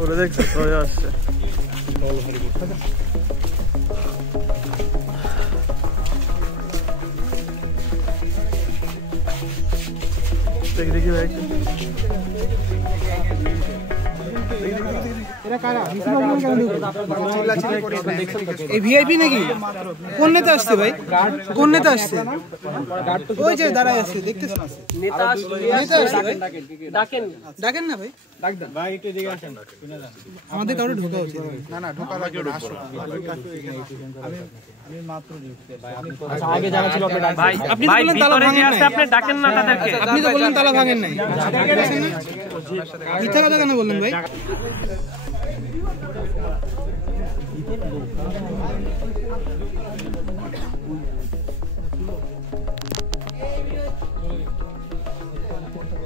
ওরে দেখছো হয়ে আসছে। দেখি দেখি ভাই ভিআইপি নাকি? কোন নেতা আসছে ভাই? কোন নেতা আসছে? ওই যে দাঁড়ায় আছে দেখতেছেন। নেতা আসছে ভাই, ডাকেন না ভাই। ভাই একটু দিকে আসেন, আমাদের কারো ঢোকা উচিত না না ঢোকা লাগবে না, আসুন। আমি মাত্র ঢুকতে ভাই, আগে জানা ছিল আপনি ডাক ভাই আপনি তো বললেন তালা ভাঙেন নাই, আপনি ডাকেন না তাদেরকে। আপনি তো বললেন তালা ভাঙেন নাই, মিথ্যা কথা কেন বললেন ভাই?